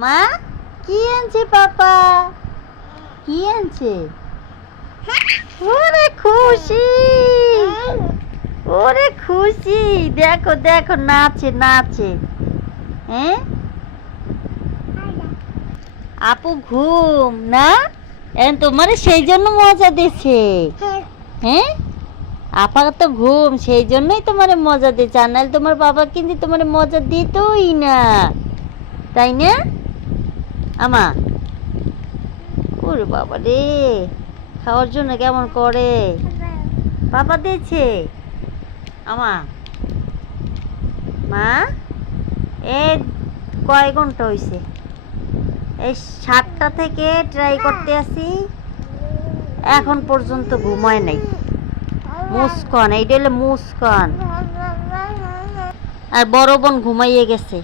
মা কি আনছে পাপা? কি আনছে? ওরে খুশি, ওরে খুশি, দেখো দেখো নাচে নাচে। হ্যাঁ আপু ঘুম না, তোমার সেই জন্য মজা দিছে। হ্যাঁ আপা তো ঘুম, সেই জন্যই তোমার মজা দিচ্ছে, আর নাহলে তোমার বাবা কিন্তু তোমার মজা দিতই না, তাই না আমা? ওরে বাবা রে, খাওয়ার জন্য কেমন করে বাবা দিয়েছে আমা। মা এই কয় ঘন্টা হয়েছে? এই 7টা থেকে ট্রাই করতে আসি, এখন পর্যন্ত ঘুমায় নাই। মুস্কান, এইটা হলো মুস্কান, আর বড় বোন ঘুমাইয়ে গেছে।